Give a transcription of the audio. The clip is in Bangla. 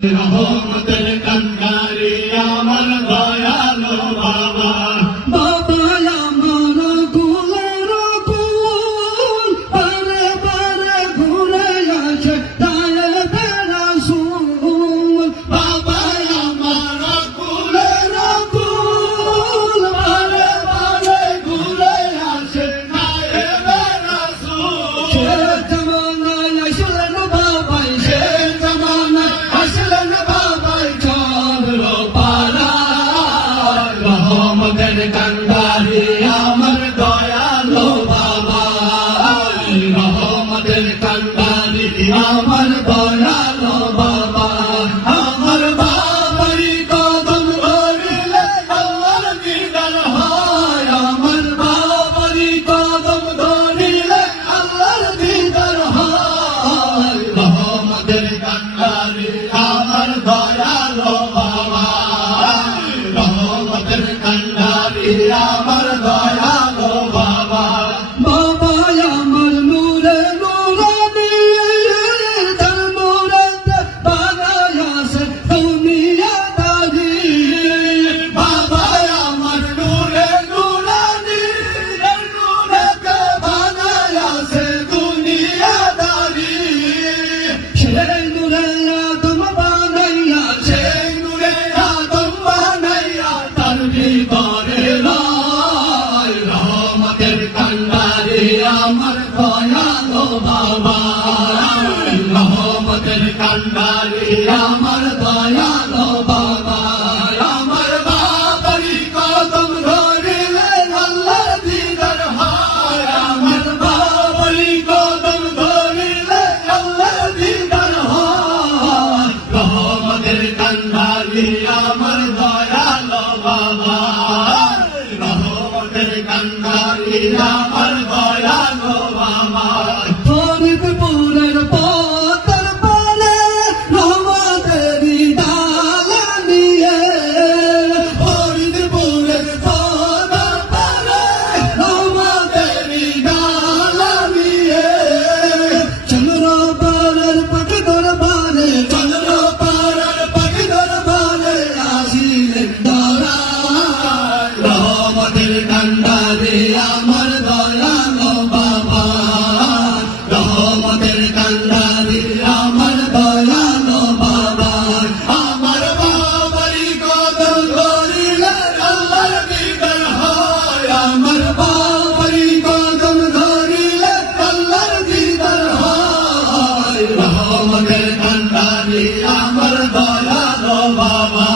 রহমতের কান্ডারি আমার দয়ালো বাবা, বাবা আমার কুলের কুল, বারে বারে ঘুরে আসে দায়ে রাসূল। বাবা আমার কুলের কুল, বারে বারে ঘুরে আসে নায়েবে রাসূল। সে জামানায় আসলেন বাবাই, সে জামানায় আসলেন বাবাই চন্দ্র পাড়ায়, রহমতের কান্ডারি আমার দয়ালো বাবা, রহমতের কান্ডারি আমার দয়ালো বাবা। আমার বাবারি কদম ধরিলে আল্লাহর দিদার হয়, আমার বাবারি কদম ধরিলে আল্লাহর দিদার হয়, রহমতের কান্ডারি আমার দয়ালো বাবা, রহমতের কান্ডারি আমার দয়ালো বাবা। বাবা আমার নূরে নূরানি, তার নূরেতে বানায় আছে দুনিয়াদারি। বাবা আমার নূরে নূরানি, নূরেতে বানায় আছে দুনিয়াদারি। সেই নূরে আদম বানাইয়া, সেই নূরে আদম বানাইয়া তার ভিতরে রয়, রহমতের কান্ডারি আমার দয়ালো বাবা, রহমতের কান্ডারি আমার দয়ালো বাবা। আমার বাবারি কদম ধরিলে আল্লাহর দিদার হয়, আমার বাবারি কদম ধরিলে আল্লাহর দিদার হয়, রহমতের কান্ডারি আমার দয়ালো বাবা, রহমতের কান্ডারি আমার দয়ালো বাবা। ফরিদপুরের পথের পানে রহমতেরি ডালা নিয়ে, ফরিদপুরের পথের পানে রহমতেরি ডালা নিয়ে, চন্দ্রপাড়ার পাখি দরবারে, চন্দ্র পাড়ার পাখি দরবারে আসিলেন ধরায়, রহমতের কান্ডারি আমার দয়ালো বাবা, রহমতের কান্ডারি আমার দয়ালো বাবা। আমার বাবারি কদম ধরিলে আল্লাহর দিদার হয়, আমার বাবারি কদম ধরিলে আল্লাহর দিদার হয়, রহমতের কান্ডারি আমার দয়ালো বাবা।